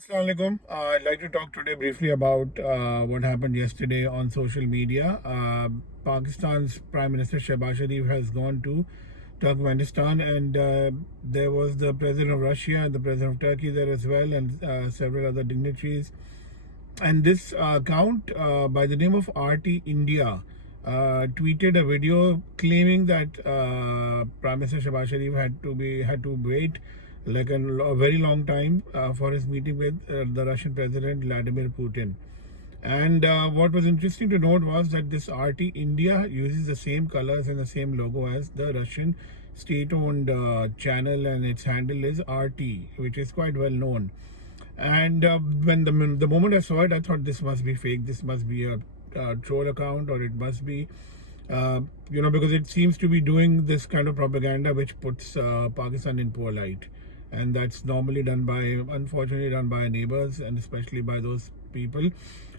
Assalamu alaikum. I'd like to talk today briefly about what happened yesterday on social media. Pakistan's Prime Minister Shehbaz Sharif has gone to Turkmenistan, and there was the President of Russia and the President of Turkey there as well, and several other dignitaries. And this account by the name of RT India tweeted a video claiming that Prime Minister Shehbaz Sharif had to wait like a very long time for his meeting with the Russian President Vladimir Putin. And what was interesting to note was that this RT India uses the same colors and the same logo as the Russian state-owned channel, and its handle is RT, which is quite well known. And when the moment I saw it, I thought this must be fake. This must be a troll account, or it must be, because it seems to be doing this kind of propaganda which puts Pakistan in poor light. And that's normally unfortunately done by neighbors, and especially by those people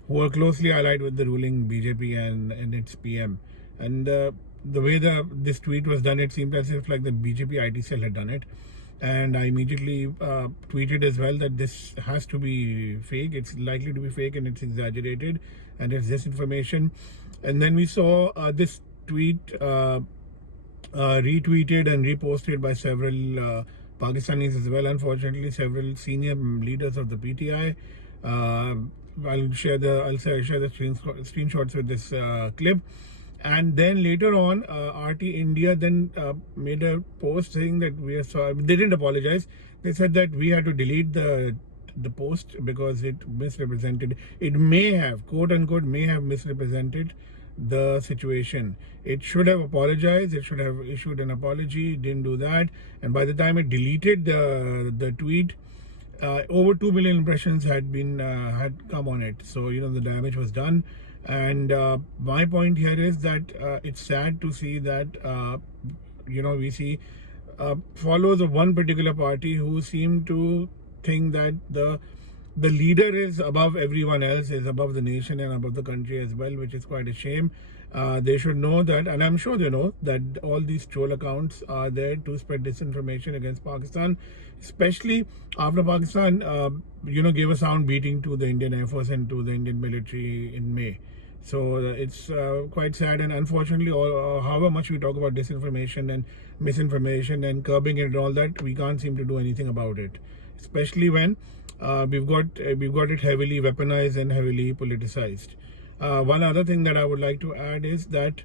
who are closely allied with the ruling BJP and its PM. And the way this tweet was done, it seemed as if like the BJP IT cell had done it. And I immediately tweeted as well that this has to be fake. It's likely to be fake, and it's exaggerated, and it's disinformation. And then we saw this tweet retweeted and reposted by several Pakistanis as well. Unfortunately, several senior leaders of the PTI. I'll share the screenshots with this clip. And then later on, RT India then made a post saying that we are sorry. They didn't apologize. They said that we had to delete the post because it misrepresented. It may have, quote unquote, may have misrepresented the situation. It should have apologized. It should have issued an apology. It didn't do that. And by the time it deleted the tweet, over 2 million impressions had come on it. So the damage was done. And my point here is that it's sad to see that we see followers of one particular party who seem to think that the leader is above everyone else, is above the nation and above the country as well, which is quite a shame. They should know that, and I'm sure they know that all these troll accounts are there to spread disinformation against Pakistan, especially after Pakistan gave a sound beating to the Indian Air Force and to the Indian military in May. So it's quite sad, and unfortunately, however much we talk about disinformation and misinformation and curbing it and all that, we can't seem to do anything about it, especially when we've got it heavily weaponized and heavily politicized. One other thing that I would like to add is that